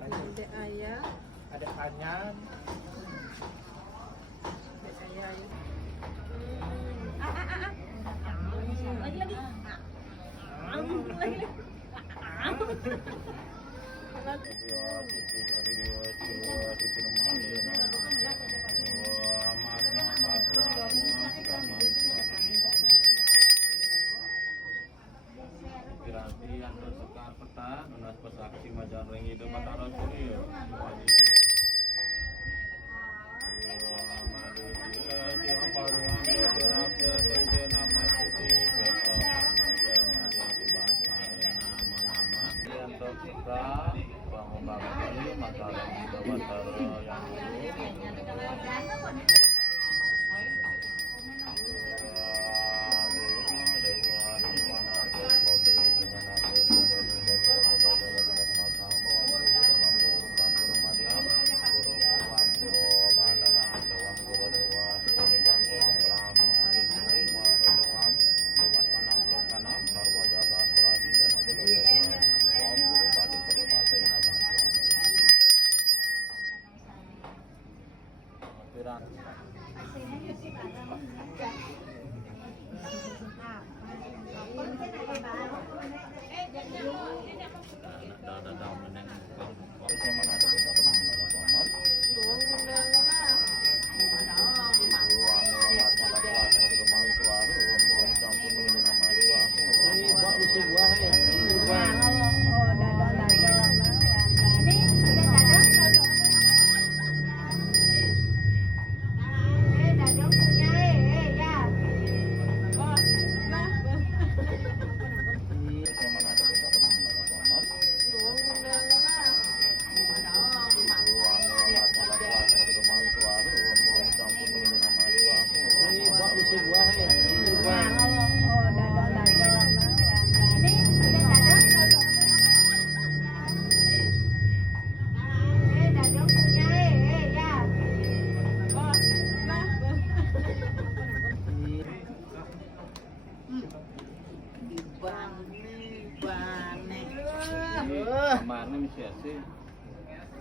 Ada ayam, ada anyan, ada ayam. Inspirasi yang tersekar peta menas pesaksi majan ring hidup mata rasuli yang tersekar bangun ini masalah yang kemarin misi asih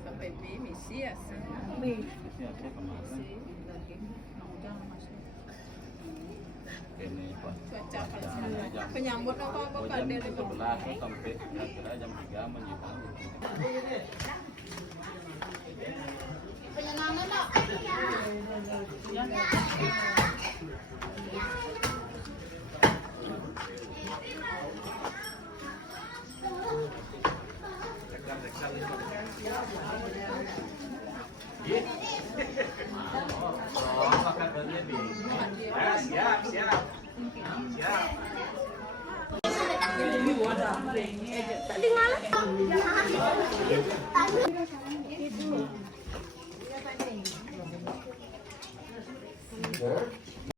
Sampai di misi ya sih. misi asih kemarin ini pak Cuaca panas. Penyambut apa jam dari 11 sampai kira-kira jam 3 menyimpang siap, siap, siap. Tadi malam. Good.